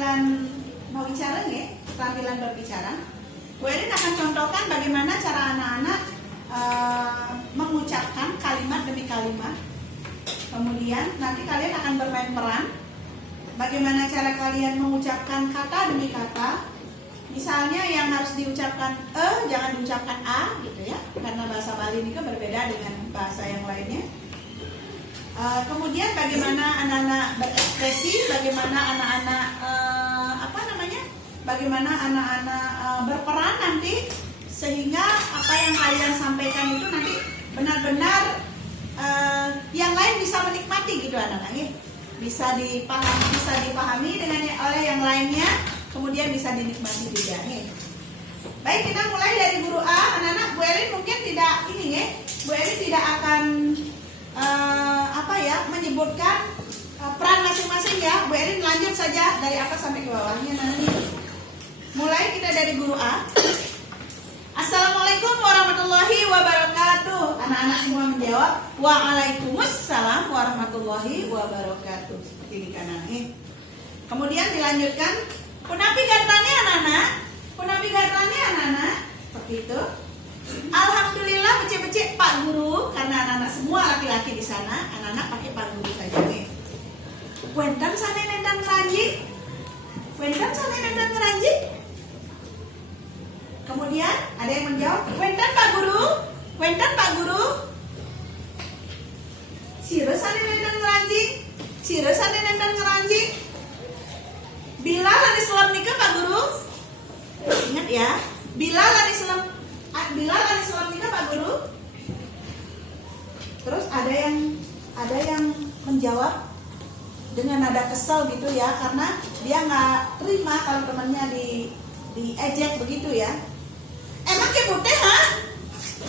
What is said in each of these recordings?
keterampilan mau bicara ya, keterampilan berbicara. Bu Erin akan contohkan bagaimana cara anak-anak mengucapkan kalimat demi kalimat. Kemudian nanti kalian akan bermain peran. Bagaimana cara kalian mengucapkan kata demi kata. Misalnya yang harus diucapkan jangan diucapkan a gitu ya, karena bahasa Bali ini kan berbeda dengan bahasa yang lainnya. Kemudian bagaimana anak-anak berekspresi, bagaimana anak-anak bagaimana anak-anak berperan nanti, sehingga apa yang kalian sampaikan itu nanti benar-benar yang lain bisa menikmati gitu anak-anak ya. Bisa dipahami dengan oleh yang lainnya, kemudian bisa dinikmati juga nih. Baik, kita mulai dari guru A. Anak-anak, Bu Erin mungkin tidak Bu Erin tidak akan menyebutkan peran masing-masing ya. Bu Erin lanjut saja dari atas sampai ke bawahnya nanti. Mulai kita dari guru A. Assalamualaikum warahmatullahi wabarakatuh. Anak-anak semua menjawab waalaikumsalam warahmatullahi wabarakatuh. Seperti di kanan nih. Kemudian dilanjutkan punapi gartane anak-anak. Punapi gartane anak-anak. Seperti itu. Alhamdulillah becek-becek Pak Guru, karena anak-anak semua laki-laki di sana, anak-anak pakai Pak Guru saja nih. Kuentan sana nendan ngeranji. Kuentan sana nendan ngeranji. Kemudian ada yang menjawab, kuentan Pak Guru. Kuentan Pak Guru. Sire sana nendan ngeranji. Sire sana nendan ngeranji. Bila lani selam nikah Pak Guru. Ingat ya, bila lani selam nikah Pak Guru. Terus ada yang menjawab dengan nada kesel gitu ya, karena dia nggak terima kalau temannya diejek begitu ya. Emang ke putih ha?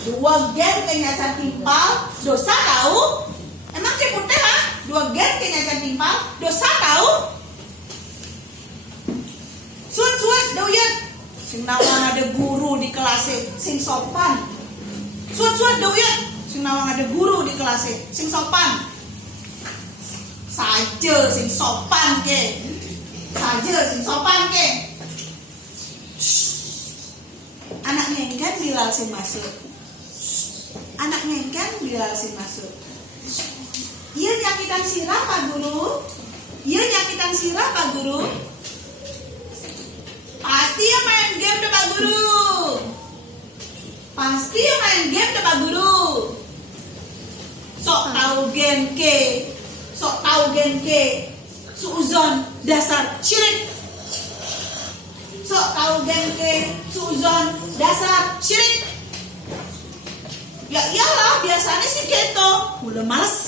2 gen kenyacan timpal, dosa tahu? Emang ke putih ha? 2 gen kenyacan timpal, dosa tahu? Suat doyet. Sing nawang ada guru di kelas sing sopan. Suat doyet. Sing nawang ada guru di kelas sing sopan. Saja sing sopan ke. Saja sing sopan ke. Anak ngengken Bilal sing masuk. Anak ngengken Bilal sing masuk. Iya nyakitan sirah Pak Guru. Iya nyakitan sirah Pak Guru. Pasti ya main game deh Pak Guru. Pasti ya main game deh Pak Guru. Sok tahu gen ke. Sok tahu gen ke. Suuzon dasar syirik. Sok tahu gen ke. Suuzon dasar syirik. Ya iyalah biasanya sih keto. Mulai males.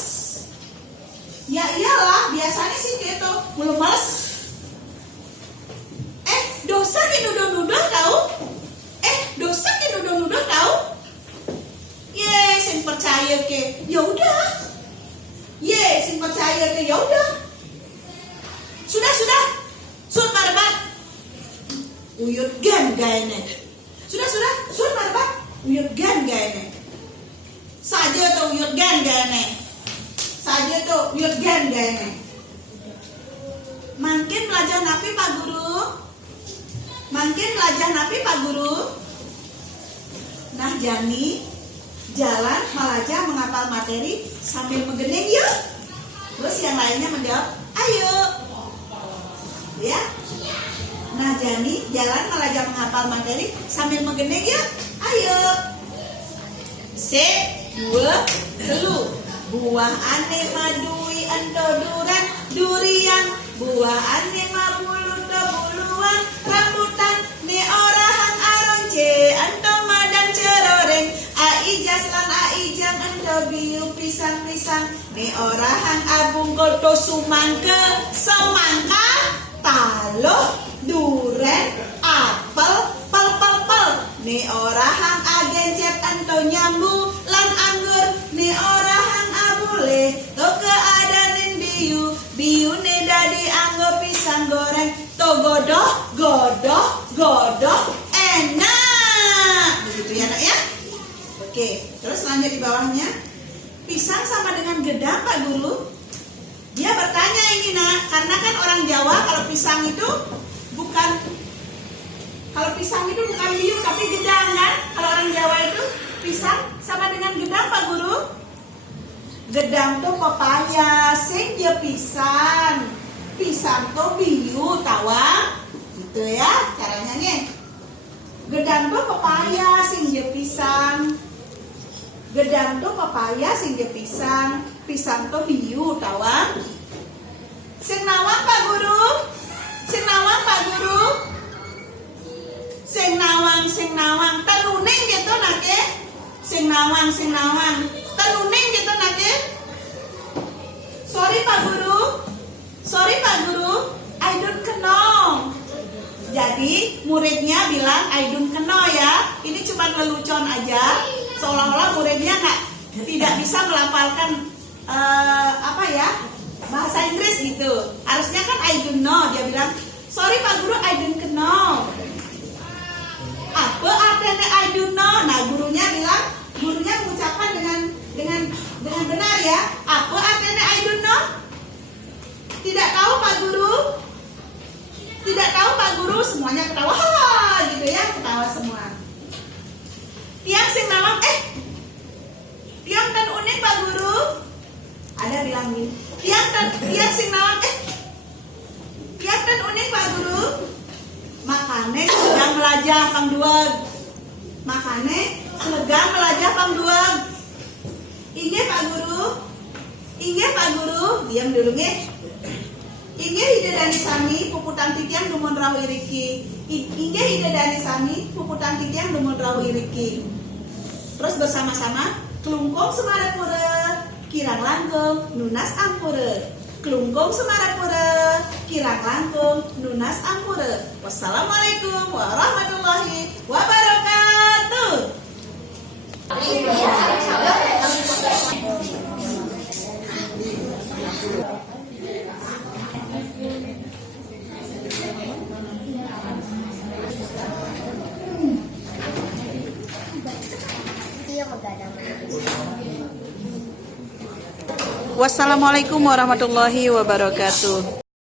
Ya iyalah biasanya sih keto. Mulai males. Dosa ke nuduh-nuduh tahu? Dosa ke nuduh-nuduh tahu? Sing percaya ke, ya udah. Sing percaya ke, ya udah. Sudah. Sur marbat. Uyut gan gaene. Sudah. Sur marbat. Uyut gan gaene. Saja tuh uyut gan gaene. Saja tuh uyut gan gaene. Makin belajar napi Pak Guru. Makin belajar napi Pak Guru. Nah Jani jalan melajah menghafal materi sambil menggening yuk. Terus yang lainnya menjawab ayo. Ya. Nah Jani jalan melajah menghafal materi sambil menggening yuk. Ayo. Se 2 telu. Buah ane madui endo durian. Buah ane mabulu buluan rambutan ne orahan aronce anto madan ceroreng aijas lan aijang ando biu pisang ne orahan abung goto sumangke semangka talo duren apel pel ne orahan agencet anto nyambu lan anggur ne orahan abule to keadanin biu ne dadi anggo pisang goreng to godok enak begitu ya nak ya. Oke, terus lanjut di bawahnya. Pisang sama dengan gedang Pak Guru. Dia bertanya Caranya ini nak, karena kan orang Jawa kalau pisang itu bukan biu tapi gedang kan? Kalau orang Jawa itu pisang sama dengan gedang Pak Guru. Gedang tuh pepaya, sing je pisang. Pisang tuh biu tawa. Gitu ya caranya nih. Gedang tuh pepaya, sing je pisang. Gedang tuh pepaya, sing je pisang. Pisang tuh biu tawa. Sing nawang Pak Guru. Sing nawang Pak Guru. Sing nawang tenuning gitu nake. Sing nawang tenuning gitu nake. Sorry Pak Guru, I don't know. Jadi muridnya bilang I don't know ya. Ini cuma lelucon aja. Seolah-olah muridnya tidak bisa melafalkan bahasa Inggris gitu. Harusnya kan I don't know. Dia bilang sorry Pak Guru, I don't know. Apa artinya I don't know? Nah gurunya mengucapkan dengan benar ya. Apa artinya I don't know? Tidak tahu Pak Guru. Tidak tahu Pak Guru. Semuanya ketawa gitu ya, ketawa semua. Tiang sing nawang tiang dan unik Pak Guru. Ada bilang gini, tiang sing nawang tiang dan unik Pak Guru. Makane sedang melajah pang duag. Inge Pak Guru, diam dulu nge. Inge hidedani sami puputan titiang dumon rawu iriki. Inge hidedani sami puputan titiang dumon rawu iriki. Terus bersama-sama klungkong semarapura, kirang langkung, nunas ampura. Klungkong semarapura, kirang langkung, nunas ampura. Wassalamualaikum warahmatullahi wabarakatuh. Wassalamualaikum warahmatullahi wabarakatuh.